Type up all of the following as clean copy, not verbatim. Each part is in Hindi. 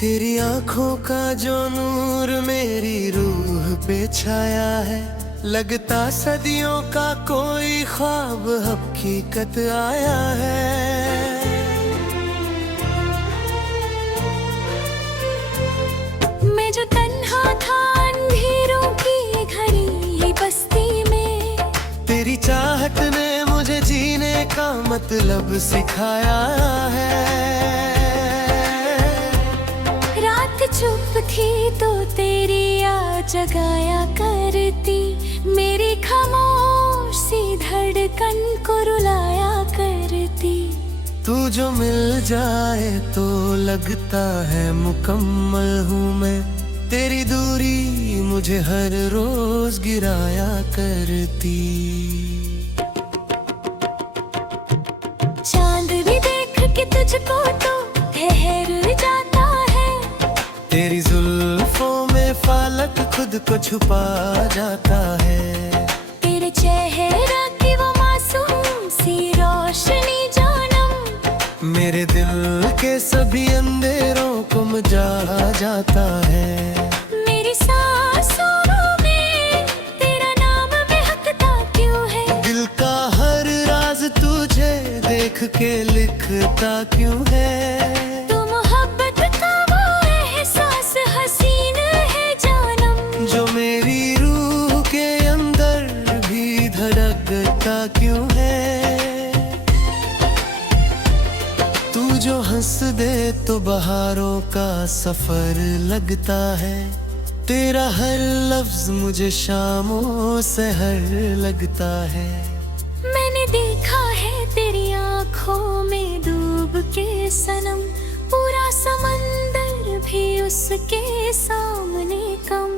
तेरी आंखों का जो नूर मेरी रूह पे छाया है, लगता सदियों का कोई ख्वाब हकीकत आया है। मैं जो तन्हा था अंधेरों की घड़ी बस्ती में, तेरी चाहत ने मुझे जीने का मतलब सिखाया है। रात चुप थी तो तेरी याद जगाया करती, मेरी खामोशी धड़कन को रुलाया करती। तू जो मिल जाए तो लगता है मुकम्मल हूँ मैं, तेरी दूरी मुझे हर रोज गिराया करती। चांद भी देख के तुझको तो ठहर जाता है, तेरी जुल्फों में फालक खुद को छुपा जाता है। तेरे चेहरा की वो मासूम सी रोशनी जानम मेरे दिल के सभी अंधेरों को मिटा जाता है। मेरी सांसों में तेरा नाम महकता क्यों है, दिल का हर राज तुझे देख के लिखता क्यों है। तू मोहब्बत का वो एहसास हसीन है जानम, जो मेरी रूह के अंदर भी धड़कता क्यों है। तू जो हंस दे तो बहारों का सफर लगता है, तेरा हर लफ्ज मुझे शामों से हर लगता है। मैंने देखा है तेरी आँखों में डूब के सनम, पूरा समंदर भी उसके सामने कम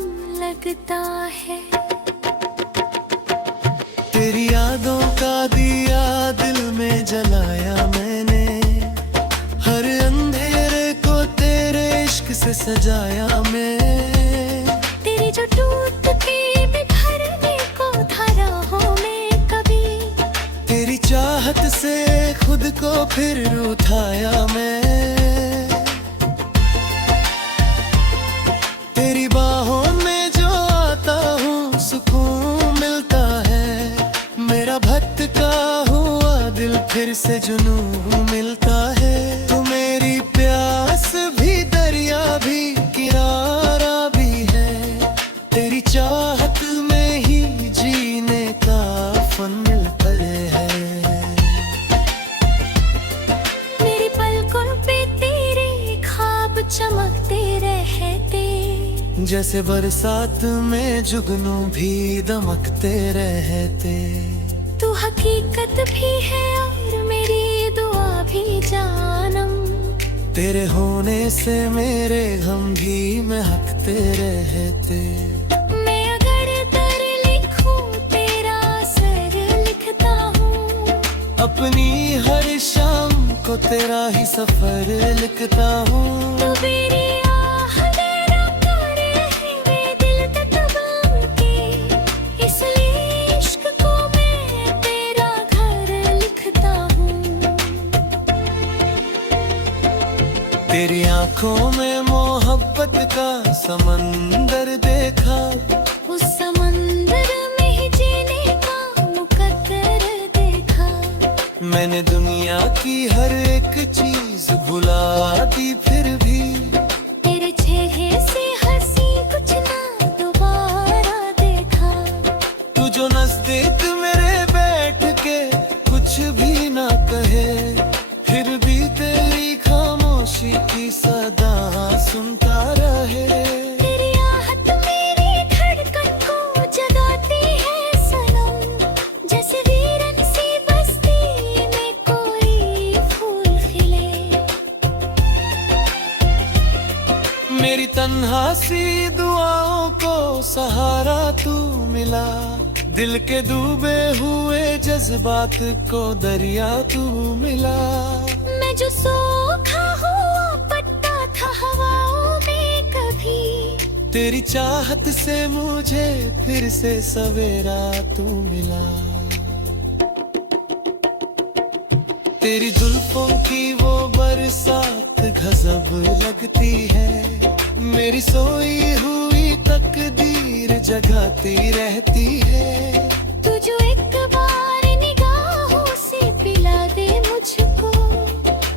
लगता है। तेरी यादों का दिया दिल में जलाया मैंने, हर अंधेरे को तेरे इश्क से सजाया मैं। तेरी जो टूट के बिखरने को धाराहों में कभी, तेरी चाहत से खुद को फिर उठाया मैं। तेरी बाहों में जो आता हूँ सुकून मिलता है, मेरा भटका हुआ दिल फिर से जुनून मिलता है। तू मेरी प्यास भी दरिया भी किनारा भी है, तेरी चाहत में ही जीने का फन मिलता है। मेरी पलकों पे तेरे ख्वाब चमकते रहते, जैसे बरसात में जुगनू भी दमकते रहते। तू हकीकत भी है और मेरी दुआ भी जानम, तेरे होने से मेरे गम भी महकते रहते। मैं अगर दर लिखूं तेरा सर लिखता हूँ, अपनी हर शाम को तेरा ही सफर लिखता हूँ। तू मेरी आह तेरा करे है वे दिल तक दबा के, इसलिए इश्क को मैं तेरा घर लिखता हूँ। तेरी आंखों में मोहब्बत का समंदर देखा, उस समंदर में ही जीने का मुकद्दर देखा। मैंने दुनिया की हर एक चीज भुला दी फिर भी, तेरे चेहरे से हंसी कुछ ना दोबारा देखा। तू जो नजदीक मेरे बैठ के कुछ भी ना कहे, फिर भी तेरी खामोशी की सदा सुनता रहे। तेरी आहट मेरी धड़कन को जगाती है सनम, जैसे वीरन सी बस्ती में कोई फूल खिले। मेरी तन्हा सी दुआओं को सहारा तू मिला, दिल के डूबे हुए जज्बात को दरिया तू मिला। मैं जो सूखा हुआ पत्ता था हवाओं में कभी, तेरी चाहत से मुझे फिर से सवेरा तू मिला। तेरी जुल्फों की वो बरसात गजब लगती है, मेरी सोई हुई तकदीर जगाती रहती है। तू जो एक बार निगाहों से पिला दे मुझको,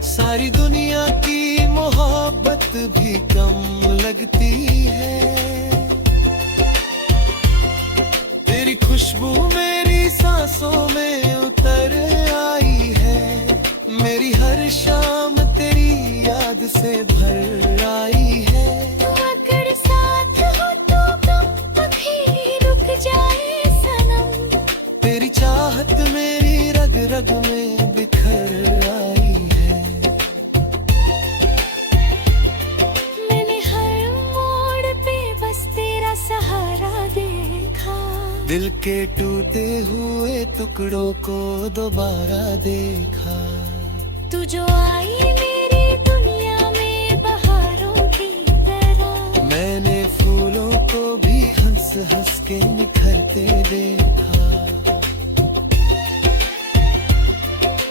सारी दुनिया की मोहब्बत भी कम लगती है। तेरी खुशबू मेरी सांसों में उतर आई है, मेरी हर शाम तेरी याद से भर आई है। तू अगर साथ हो तो कभी रुक जाए सनम, तेरी चाहत मेरी रग रग में बिखर आई है। मैंने हर मोड़ पे बस तेरा सहारा देखा, दिल के टूटे हुए टुकड़ों को दोबारा देखा। तू जो आई मेरी दुनिया में बहारों की तरह, मैंने फूलों को भी हंस हंस के निखरते देखा।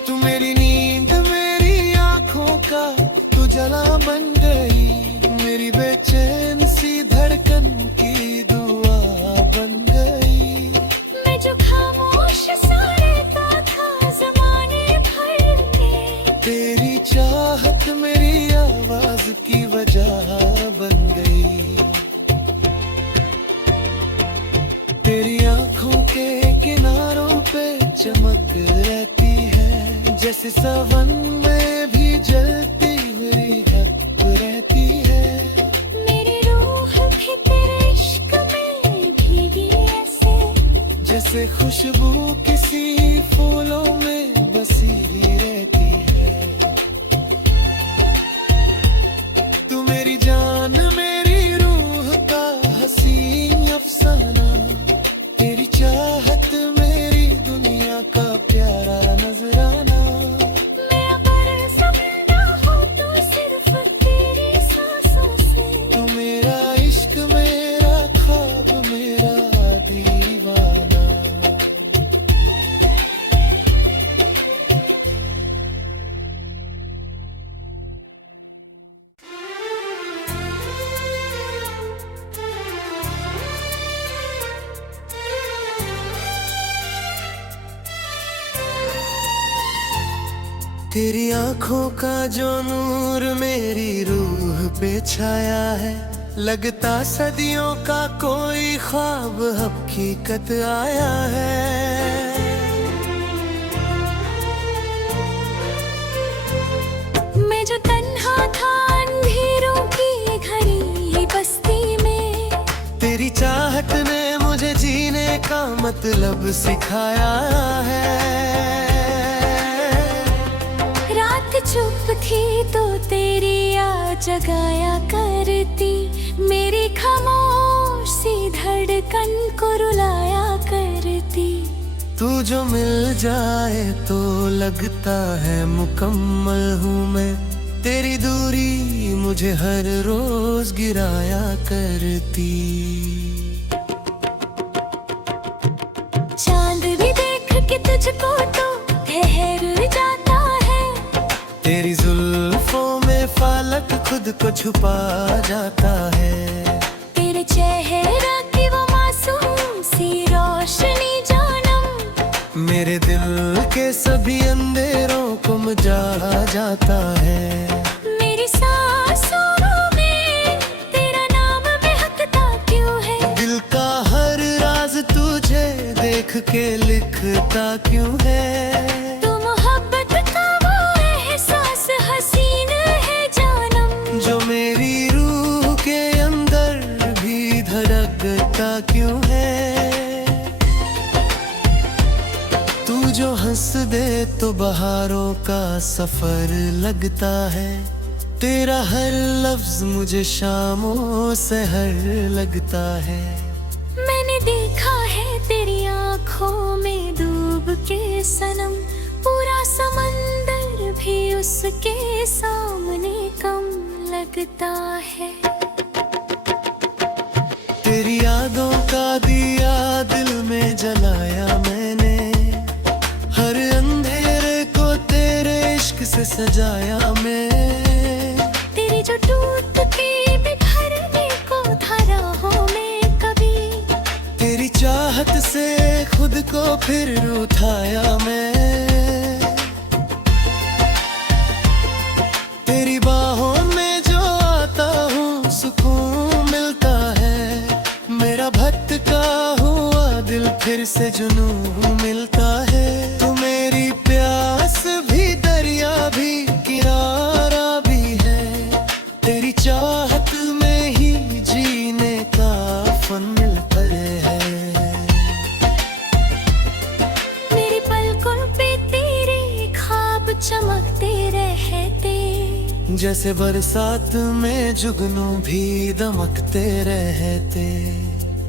तू मेरी नींद मेरी आंखों का तू जला बन गई, मेरी बेचैन सी धड़कन की दुआ बन गई। मैं जो खामोश सा रहता था ज़माने भर में, तेरी चाहत मेरी आवाज की वजह बन गई। तेरी आंखों के किनारों पे चमक रहती है, जैसे सावन में भी जलती हुई हक रहती है। मेरी रूह भी तेरे इश्क में भीगी ऐसे, जैसे खुशबू किसी फूलों में बसी रहती है। तू मेरी जान मेरी रूह का हसीन अफसाना, तेरी चाहत मेरी दुनिया का प्यारा नजराना। मैं अगर समझना हो तो सिर्फ तेरी सांसों से, तू मेरा इश्क मेरा ख्वाब मेरा दीवाना। तेरी आंखों का जो नूर मेरी रूह पे छाया है, लगता सदियों का कोई ख्वाब हकीकत आया है। मैं जो तन्हा था अंधेरों की घड़ी बस्ती में, तेरी चाहत ने मुझे जीने का मतलब सिखाया है। रात चुप थी तो तेरी याद जगाया करती, मेरी खामोश सी धड़कन को रुलाया करती। तू जो मिल जाए तो लगता है मुकम्मल हूँ मैं, तेरी दूरी मुझे हर रोज गिराया करती। चांद भी देख के तुझको तो ठहर जाता है, तेरी जुल्फों में फालक खुद को छुपा जाता है। तेरे चेहरा की वो मासूम सी रोशनी जानम, मेरे दिल के सभी अंधेरों को मिटा जाता है। मेरी सांसों में तेरा नाम महकता क्यों है, दिल का हर राज तुझे देख के लिखता क्यों है। तू मोहब्बत का वो एहसास हसीन है जानम, जो मेरी रूह के अंदर भी धड़कता क्यों है। तू जो हंस दे तो बहारों का सफर लगता है, तेरा हर लफ्ज मुझे शामों से हर लगता है। मैंने देखा है तेरी आँखों में डूब के सनम, पूरा समंदर भी उसके सामने कम लगता है। तेरी यादों का दिया दिल में जलाया मैंने, हर अंधेरे को तेरे सजाया मैं। तेरी जो टूट के बिखरने को धारा हो मैं कभी, तेरी चाहत से खुद को फिर उठाया मैं। तेरी बाहों में जो आता हूँ सुकून मिलता है। मेरा भटका हुआ दिल फिर से जुनून मिलता है। तू मेरी प्यास भी दरिया भी किनारा भी है। तेरी चाहत में ही जीने का फन मिलता है। मेरी पलकों पे तेरे ख्वाब चमकते रहते, जैसे बरसात में जुगनू भी दमकते रहते।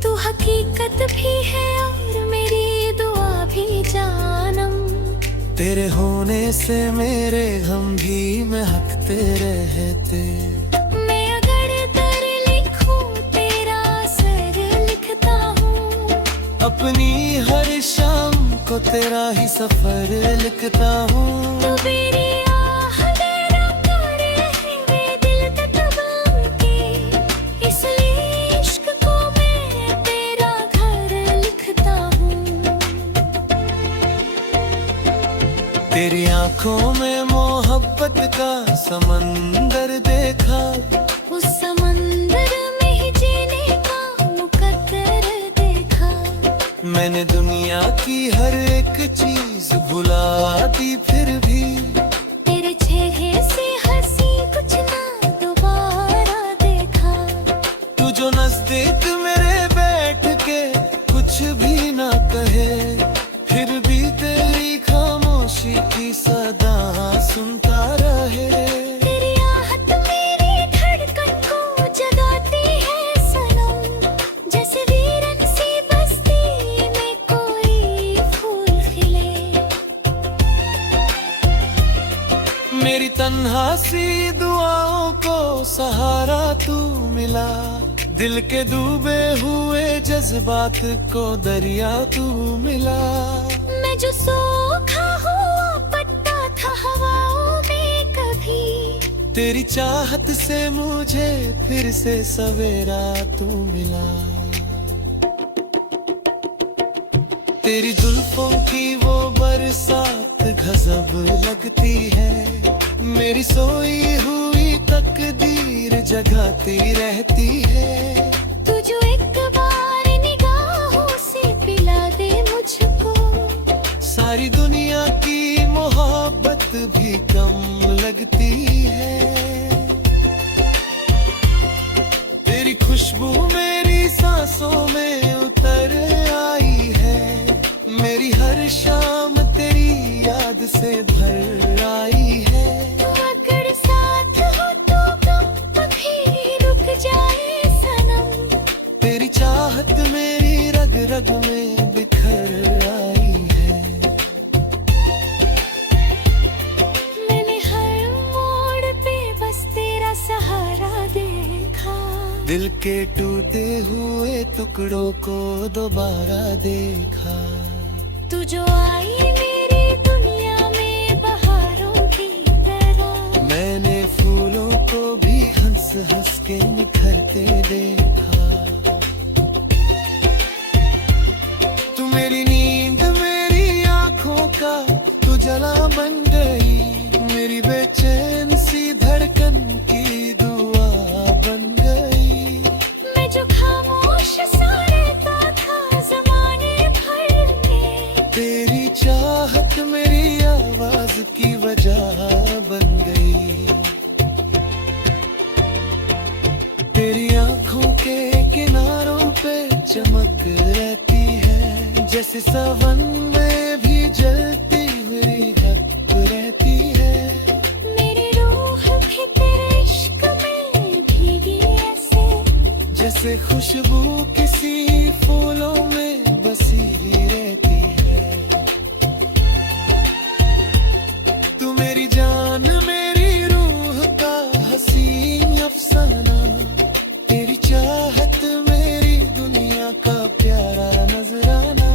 तू हकीकत भी है और मेरी दुआ भी जानम। तेरे होने से मेरे गम भी महकते रहते। मैं अगर दर लिखूं तेरा सर लिखता हूँ, अपनी हर शाम को तेरा ही सफर लिखता हूँ। तू मेरी आह डरा करे है वे दिल तबाह के, इसलिए इश्क को मैं तेरा घर लिखता हूँ। तेरी आंखों में मोहब्बत का समंदर देखा। उस समंदर में ही जीने का मुकद्दर देखा। मैंने दुनिया की हर एक चीज भुला दी फिर भी, तेरे चेहरे से हंसी कुछ ना दोबारा देखा। तू जो नजदीक मेरे बैठ के कुछ भी ना कहे, फिर भी तेरी खामोशी की सदा सुनता रहे। तेरी आहट मेरी धड़कन को जगाती है सनम, जैसे वीरन सी बस्ती में कोई फूल खिले। मेरी तन्हा सी दुआओं को सहारा तू मिला। दिल के डूबे हुए जज्बात को दरिया तू मिला। मैं जो सूखा हुआ पत्ता था हवाओं में कभी, तेरी चाहत से मुझे फिर से सवेरा तू मिला। तेरी जुल्फों की वो बरसात गजब लगती है। मेरी सोई हुई तकदीर जगाती रहती है। तू जो एक बार निगाहों से पिला दे मुझको, सारी दुनिया की मोहब्बत भी कम लगती है। तेरी खुशबू मेरी सांसों में उतर आई है। मेरी हर शाम तेरी याद से भर आई है। तू अगर साथ हो तो कभी रुक जाए सनम। तेरी चाहत मेरी रग रग में बिखर आई है। मैंने हर मोड़ पे बस तेरा सहारा देखा। दिल के टूटे हुए टुकड़ों को दोबारा देखा। तू जो आई मेरी दुनिया में बहारों की तरह, मैंने फूलों को भी हंस हंस के निखरते देखा। तू मेरी नींद मेरी आंखों का तू जला बन गई। मेरी बेचैन सी धड़कन की दुआ बन गई। मैं जो खामोश सा रहता था ज़माने भर में, तेरी चाहत मेरी आवाज की वजह बन गई। तेरी आंखों के किनारों पे चमक रहती है। जैसे सावन में भी जलती हुई धक रहती है। मेरी रूह भी तेरे इश्क में भीगी ऐसे, जैसे खुशबू किसी फूलों में बसी रहती है। तू मेरी जान मेरी रूह का हसीन अफसाना। तेरी चाहत मेरी दुनिया का प्यारा नजराना।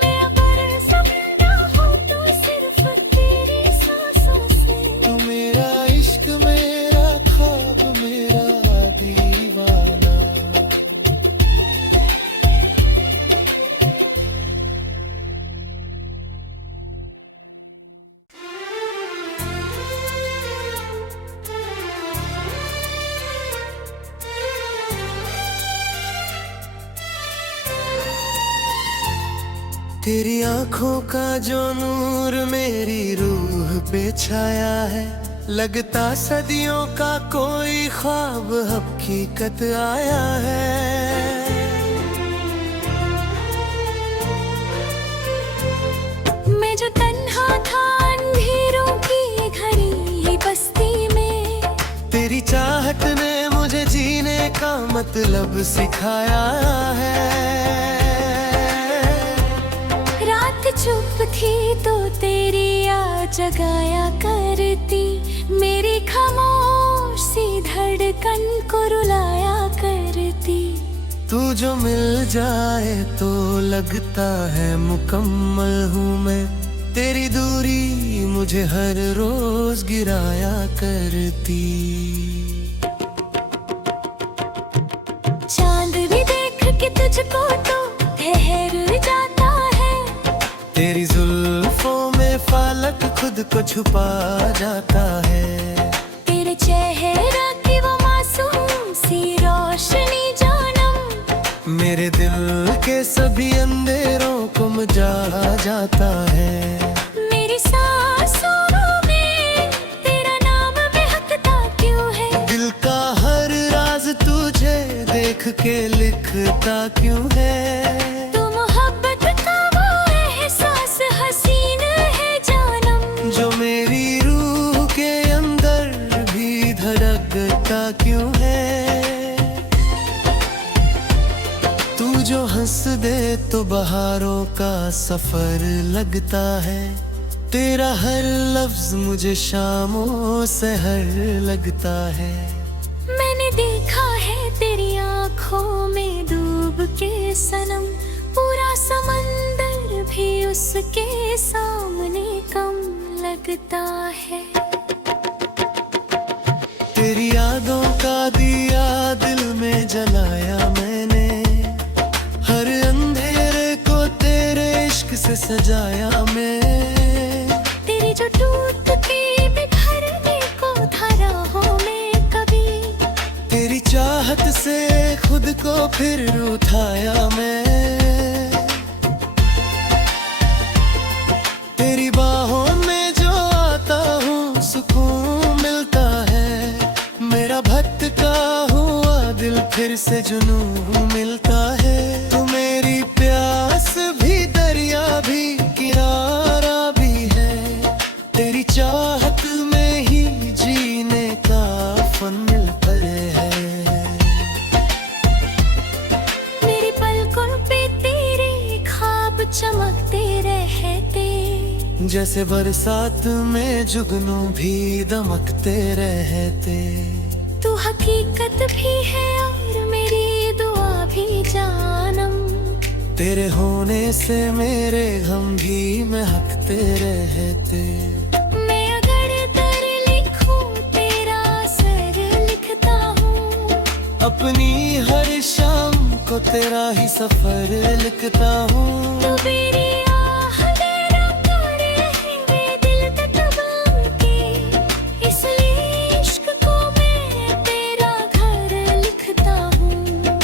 मैं अगर सपना हूँ तो सिर्फ तेरी सांसों से, तेरी आंखों का जो नूर मेरी रूह पे छाया है, लगता सदियों का कोई ख्वाब हकीकत आया है। मैं जो तन्हा था अंधेरों की घड़ी बस्ती में, तेरी चाहत ने मुझे जीने का मतलब सिखाया है। रात चुप थी तो तेरी याद जगाया करती, मेरी खामोशी धड़कन को रुलाया करती। तू जो मिल जाए तो लगता है मुकम्मल हूँ मैं, तेरी दूरी मुझे हर रोज गिराया करती। चांद भी देख के तुझको तो ठहर जाता है, तेरी जुल्फों में फालक खुद को छुपा जाता है। तेरे चेहरा की वो मासूम सी रोशनी जानम मेरे दिल के सभी अंधेरों को मिटा जाता है। मेरी सांसों में तेरा नाम महकता क्यों है, दिल का हर राज तुझे देख के लिखता क्यों है। तू मोहब्बत का वो एहसास हसीन है जानम, जो मेरी रूह के अंदर भी धड़कता क्यों है। तू जो हंस दे तो बहारों का सफर लगता है, तेरा हर लफ्ज मुझे शामों से हर लगता है। मैंने देखा है तेरी आँखों में डूब के सनम, पूरा समंदर भी उसके सामने कम लगता है। तेरी यादों का दिया दिल में जलाया मैंने, हर अंधेरे को तेरे इश्क से सजाया मैं। तेरी जो टूट के बिखरने को धरा हो मैं कभी, तेरी चाहत से खुद को फिर उठाया मैं। तेरी बाहों में जो आता हूँ सुकून मिलता है, मेरा भटका हुआ दिल फिर से जुनून मिलता है। तू मेरी प्यास भी दरिया भी किनारा भी है, तेरी चाहत में ही जीने का फन मिलता है। मेरी पलकों पे तेरे ख्वाब चमकते रहते, जैसे बरसात में जुगनू भी दमकते रहते। तू हकीकत भी है और मेरी दुआ भी जानम, तेरे होने से मेरे गम भी महकते रहते। मैं अगर दर लिखूं तेरा असर लिखता हूँ, अपनी हर शाम को तेरा ही सफर लिखता हूँ। तू मेरी आह तेरा करे है वे दिल तक दबा के, इसलिए इश्क को मैं तेरा घर लिखता हूँ।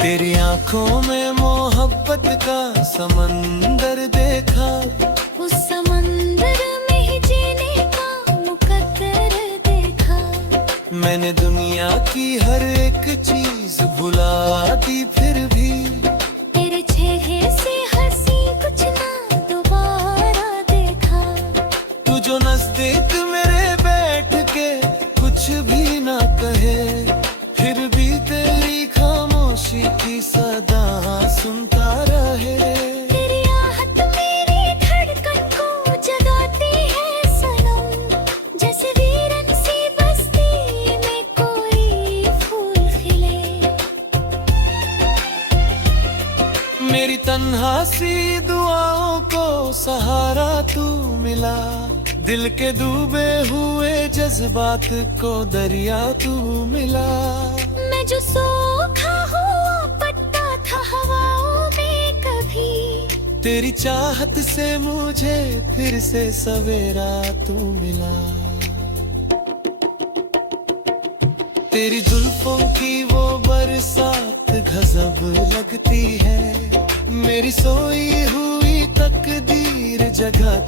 तेरी आंखों में मोहब्बत का समंदर देखा, उस समंदर में ही जीने का मुकद्दर देखा। मैंने दुनिया की हर एक चीज भुला दी फिर भी, तेरे चेहरे से हंसी कुछ ना दोबारा देखा। तू जो नजदीक मेरे बैठ के कुछ भी ना कहे, फिर भी तेरी खामोशी की सदा सुनता रहे। तेरी आहट मेरी धड़कन को जगाती है सनम, जैसे वीरन सी बस्ती में कोई फूल खिले। मेरी तन्हा सी दुआओं को सहारा तू मिला, दिल के डूबे हुए जज्बात को दरिया तू मिला। मैं जो सूखा हुआ पत्ता था हवाओं में कभी, तेरी चाहत से मुझे फिर से सवेरा तू मिला। तेरी जुल्फों की वो बरसात गजब लगती है,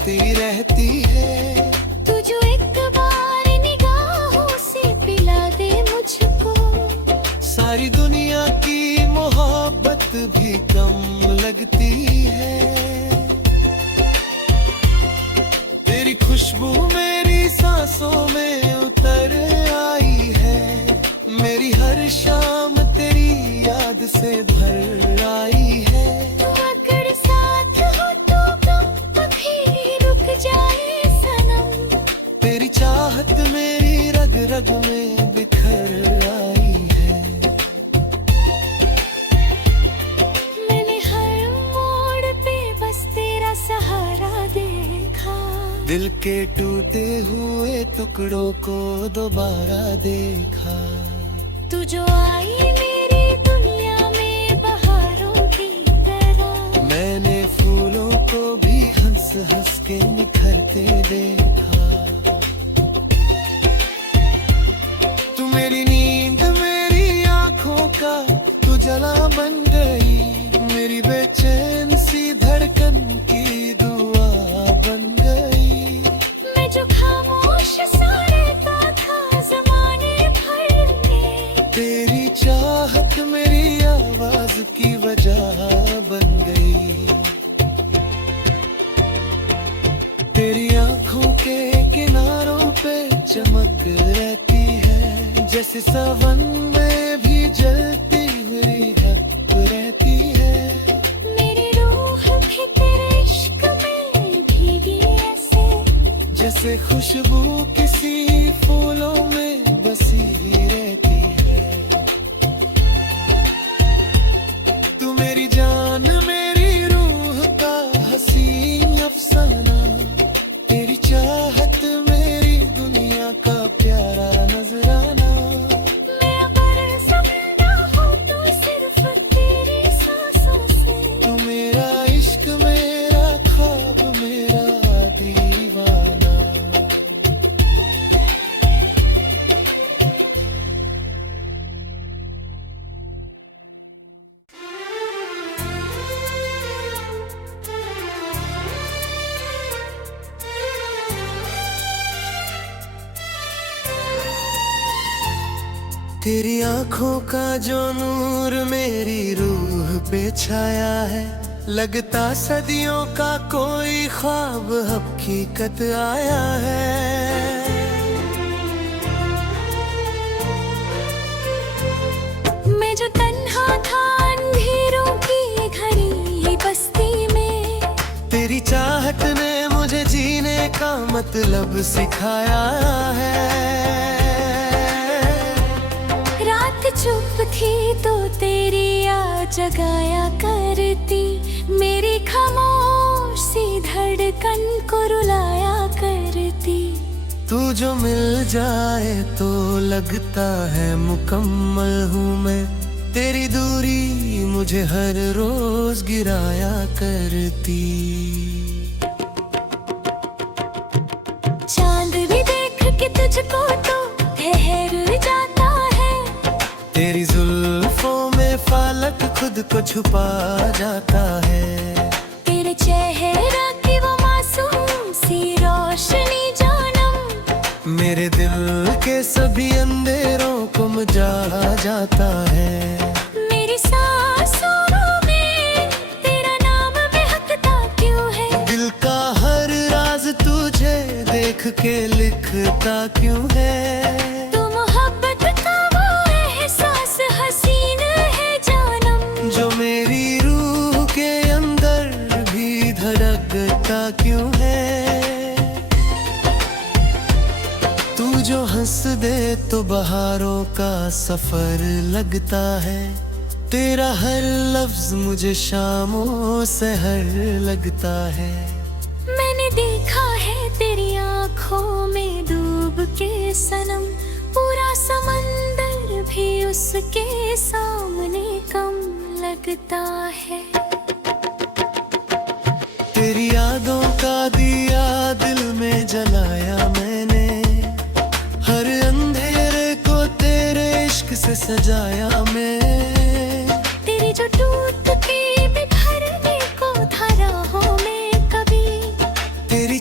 आती रहती है। तू जो एक बार निगाहों से पिला दे मुझको, सारी दुनिया की मोहब्बत भी कम लगती है। तेरी खुशबू मेरी सांसों में उतर आई है, मेरी हर शाम तेरी याद से भर आई है। तू अगर साथ हो तो गम भी रुक जाए सनम, तेरी चाहत मेरी रग रग में बिखर आई है। मैंने हर मोड़ पे बस तेरा सहारा देखा, दिल के टूटे हुए टुकड़ों को दोबारा देखा। तू जो आई मेरी दुनिया में बहारों की तरह, मैंने फूलों को भी हंस हंस के निखरते देखा। तू मेरी नींद मेरी आंखों का तू जला बन गई, मेरी बेचैन सी धड़कन की दुआ बन गई। मैं जो खामोश सा रहता था ज़माने भर में, तेरी चाहत मेरी आवाज की वजह बन गई। तेरी आंखों के किनारों पे चमक रहती है, जैसे सावन में भी जलती हुई हक रहती है। मेरी रूह भी तेरे इश्क में भीगी ऐसे, जैसे खुशबू किसी फूलों में बसी रहती है। तू मेरी जान मेरी रूह का हसीन अफसाना, तेरी चाहत मेरी दुनिया का प्यारा नजराना। मैं अगर ज़िंदा हूँ तो सिर्फ तेरी सांसों से, तू मेरा इश्क मेरा ख्वाब मेरा दीवाना। तेरी आंखों का जो नूर मेरी रूह पे छाया है, लगता सदियों का कोई ख्वाब हकीकत आया है। मैं जो तन्हा था अंधेरों की घड़ी बस्ती में, तेरी चाहत ने मुझे जीने का मतलब सिखाया है। रात चुप थी तो तेरी याद जगाया करती, मेरी खामोश सी धड़कन को रुलाया करती। तू जो मिल जाए तो लगता है मुकम्मल हूँ मैं, तेरी दूरी मुझे हर रोज गिराया करती। चांद भी देख के तुझको तो ठहर जाता है, तेरी जुल्फों में फालक खुद को छुपा जाता है। तेरे चेहरा की वो मासूम सी रोशनी जानम, मेरे दिल के सभी अंधेरों को मिटा जाता है। मेरी सांसों में तेरा नाम महकता क्यों है, दिल का हर राज तुझे देख के लिखता क्यों है। तू मोहब्बत का वो एहसास हसीन है जानम, जो मेरी रूह के अंदर भी धड़कता क्यों है। तू जो हंस दे तो बहारों का सफर लगता है, तेरा हर लफ्ज मुझे शामों सहर लगता है। मैंने देखा है तेरी आँखों में डूब के सनम, पूरा समंदर भी उसके सामने कम लगता है। तेरी यादों का दिया दिल में जलाया मैंने, हर अंधेरे को तेरे इश्क से सजाया मैं। तेरी जो टूट के बिखरने को था राहों में कभी, तेरी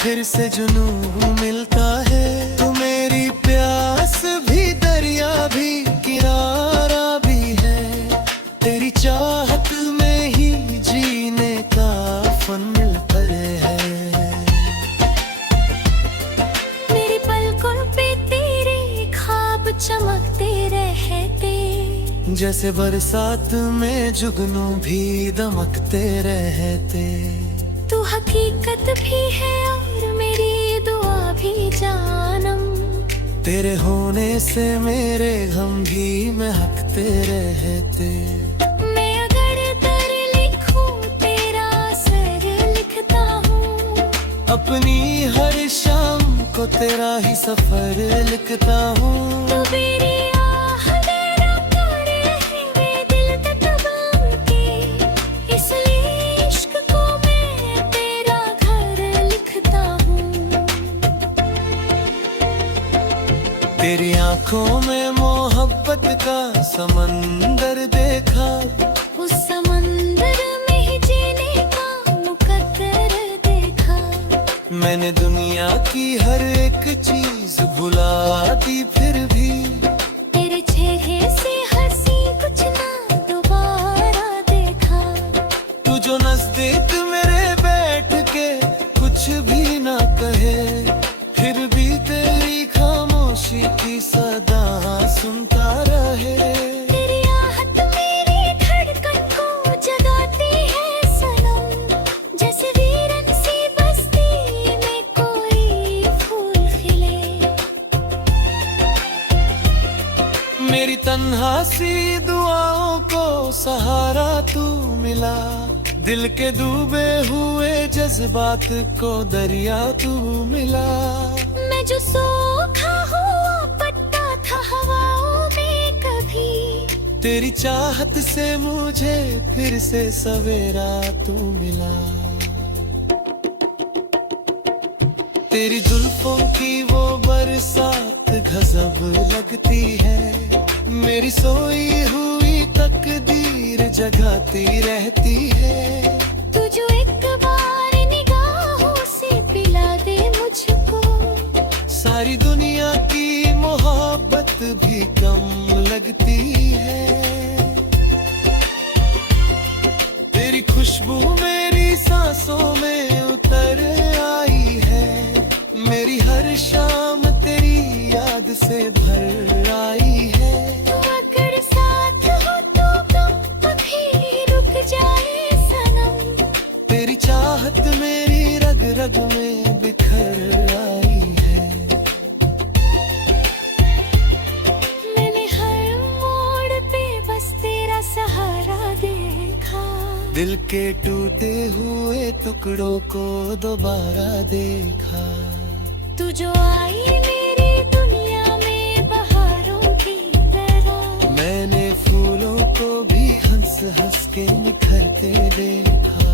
फिर से जुनून मिलता है। तू मेरी प्यास भी दरिया भी किनारा भी है, तेरी चाहत में ही जीने का फन मिलता है। मेरी पलकों पे तेरे ख्वाब चमकते रहते, जैसे बरसात में जुगनू भी दमकते रहते। तू हकीकत भी है और मेरी दुआ भी जानम, तेरे होने से मेरे गम भी महकते रहते। मैं अगर दर लिखूं तेरा सर लिखता हूँ, अपनी हर शाम को तेरा ही सफर लिखता हूँ। तू मेरी आह तेरा करे है वे दिल तक दबा के, इसलिए इश्क को मैं तेरा घर लिखता हूँ। तेरी आंखों में मोहब्बत का समंदर देखा, उस समंदर में ही जीने का मुकद्दर देखा। मैंने दुनिया की हर एक चीज भुला दी, फिर भी तेरे चेहरे से हंसी कुछ ना दोबारा देखा। तू जो नजदीक मेरे बैठ के कुछ भी ना कहे, फिर भी तेरी खामोशी की सदा सुनता रहे। तेरी आहट मेरी धड़कन को जगाती है सनम, जैसे वीरन सी बस्ती में कोई फूल खिले। मेरी तन्हा सी दुआओं को सहारा तू मिला, दिल के डूबे हुए जज्बात को दरिया तू मिला। मैं जो सूखा हुआ पत्ता था हवाओं में कभी, तेरी चाहत से मुझे फिर से सवेरा तू मिला। तेरी जुल्फों की वो बरसात गजब लगती है, मेरी सोई हुई तकदीर जगाती रहती है। तू जो एक बार निगाहों से पिला दे मुझको, सारी दुनिया की मोहब्बत भी कम लगती है। तेरी खुशबू मेरी सांसों में उतर आई है, मेरी हर शाम तेरी याद से भर आई है। तू अगर साथ हो तो कभी रुक जाए सनम, तेरी चाहत मेरी रग रग में बिखर आई है। मैंने हर मोड़ पे बस तेरा सहारा देखा, दिल के टूटे हुए टुकड़ों को दोबारा देखा। तू जो आई मेरी दुनिया में बहारों की तरह, मैंने फूलों को भी हंस हंस के निखरते देखा।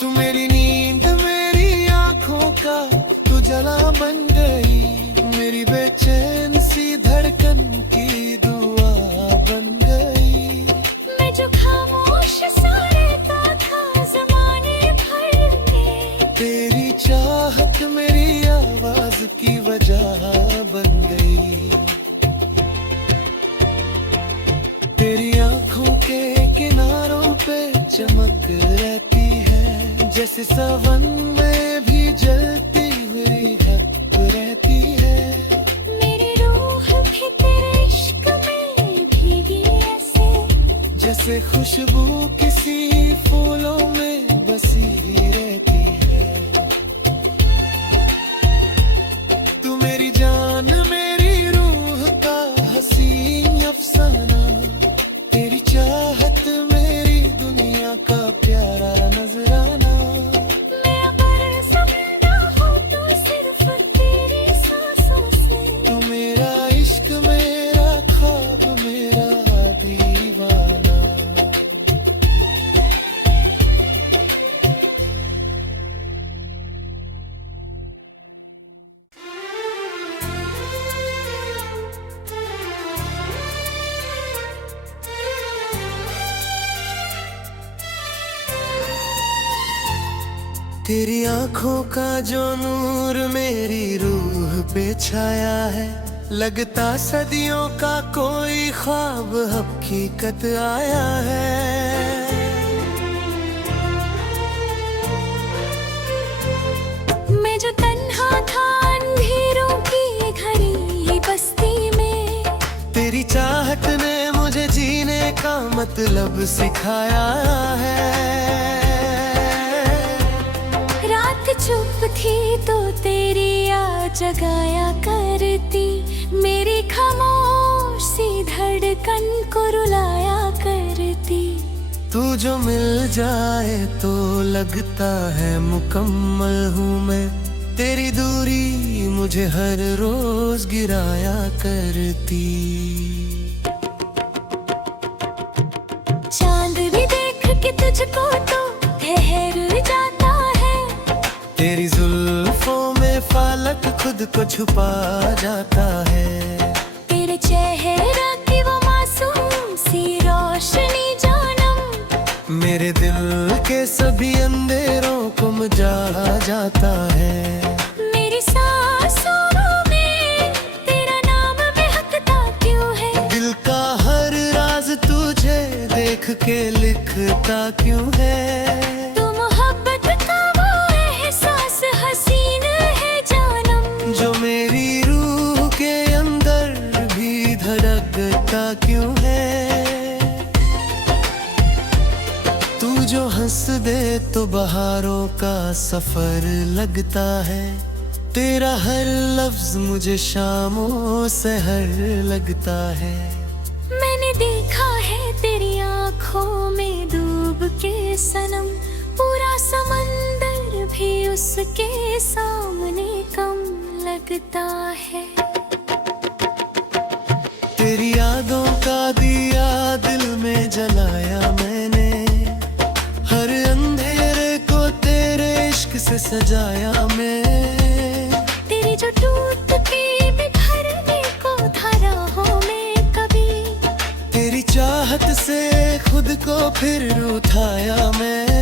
तू मेरी नींद मेरी आंखों का तू जला बन गई, मेरी बेचैन सी धड़कन की दुआ बन गई। मैं जो खामोश सा रहता था ज़माने भर में, तेरी चाहत मेरी आवाज की वजह बन गई। तेरी आंखों के किनारों पे चमक रहती है, जैसे सावन में भी जलती हुई हक रहती है। मेरी रूह भी तेरे इश्क में भीगी ऐसे, जैसे खुशबू किसी फूलों में बसी रहती है। तू मेरी जान मेरी रूह का हसीन अफसाना, तेरी चाहत मेरी दुनिया का प्यारा नजराना। मैं अगर ज़िंदा हूँ तो सिर्फ तेरी सांसों से, तू मेरा इश्क मेरा ख्वाब मेरा दीवाना। तेरी आंखों का जो नूर मेरी रूह पे छाया है, लगता सदियों का कोई ख्वाब हकीकत आया है। मैं जो तन्हा था अंधेरों की घड़ी बस्ती में, तेरी चाहत ने मुझे जीने का मतलब सिखाया है। रात चुप थी तो तेरी याद जगाया करती, मेरी खामोश सी धड़कन को रुलाया करती। तू जो मिल जाए तो लगता है मुकम्मल हूँ मैं, तेरी दूरी मुझे हर रोज गिराया करती। चांद भी देख के तुझको तो ठहर जाता है, तेरी जुल्फों में फालक खुद को छुपा जाता है। तेरे चेहरे की वो मासूम सी रोशनी जानम, मेरे दिल के सभी अंधेरों को मिटा जाता है। मेरी सांसों में तेरा नाम महकता क्यों है, दिल का हर राज तुझे देख के लिखता क्यों है। तू मोहब्बत का वो एहसास हसीन है जानम, जो मेरी रूह के अंदर भी धड़कता क्यों है। तू जो हंस दे तो बहारों का सफर लगता है, तेरा हर लफ्ज मुझे शामों से हर लगता है। मैंने देखा है तेरी आँखों में डूब के सनम, पूरा समंदर भी उसके सामने कम लगता है। तेरी यादों का दिया दिल में जलाया मैंने, हर अंधेरे को तेरे इश्क से सजाया मैं। तेरी जो टूटती बिखरने को धाराओं में कभी, तेरी चाहत से खुद को फिर उठाया मैं।